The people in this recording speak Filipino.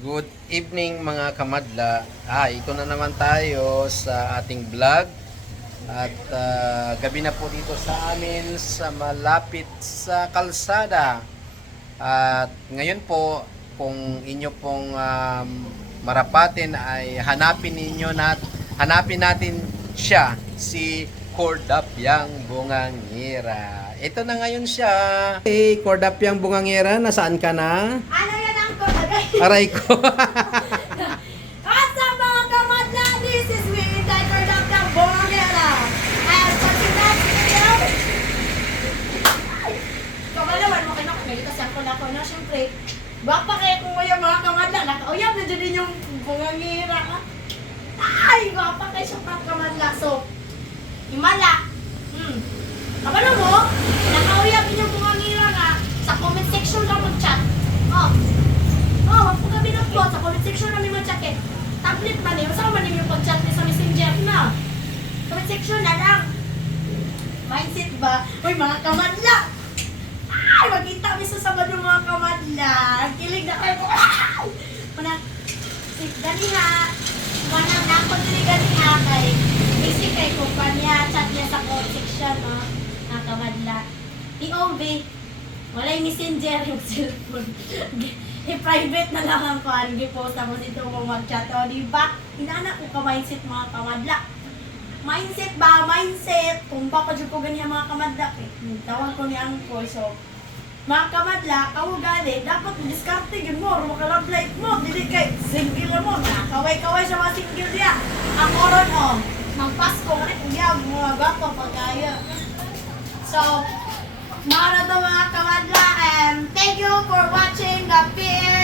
Good evening mga kamadla. Ito na naman tayo sa ating vlog. At gabi na po dito sa amin sa malapit sa kalsada. At ngayon po, kung inyo pong marapatin ay hanapin natin siya, si Cordapyang Bungangera. Ito na ngayon siya. Hey, Cordapyang Bungangera, nasaan ka na? Ano yan ang kagay? Aray ko. Asa mga kamadla, this is me, Tiger Dr. Borgera. At sa sinat video, kamalawan mo kayo na kumili kasi ako na siyempre. Baka kayo kung yung mga kamadla, nakauyab na dyan yung bungangira ka. Ay, baka kayo sa mga kamadla. So, himala. Kabalo mo, nakauyab yung bungangira nga, sa comment section lang mag-chat. Wag po kami ng plot. Sa comment section namin mag-chat eh. Tablet man eh. Masama man yung pag-chat sa messenger na. Comment section na lang. Mindset ba? Uy, mga kamadla! Ay, magkita kami sa Sabado mga kamadla. Ang kilig na kayo. Mana, gani ha. Mana, nako dili gani ha. Kay, busy kay kumpanya. Chat niya sa comment section, mga kamadla. POV. Walay messenger yung cellphone. I-private na lang ang kuhan. Gipost mo dito mo mag-chat. O, diba? Inaanak ko ka-mindset mga kamadla. Mindset ba? Mindset. Kung papadyo ko ganyan mga kamadla. Tawag ko ni Angkoy. So, mga kamadla, kaugali, dapat diskarte yun mo. Makalab light mo. Dili kay single mo. Kaway-kaway sa mga single niya. Ang oron o. Magpasko. Mga gato pagkaya. So, mga na to mga kamadla, and thank you for watching the film.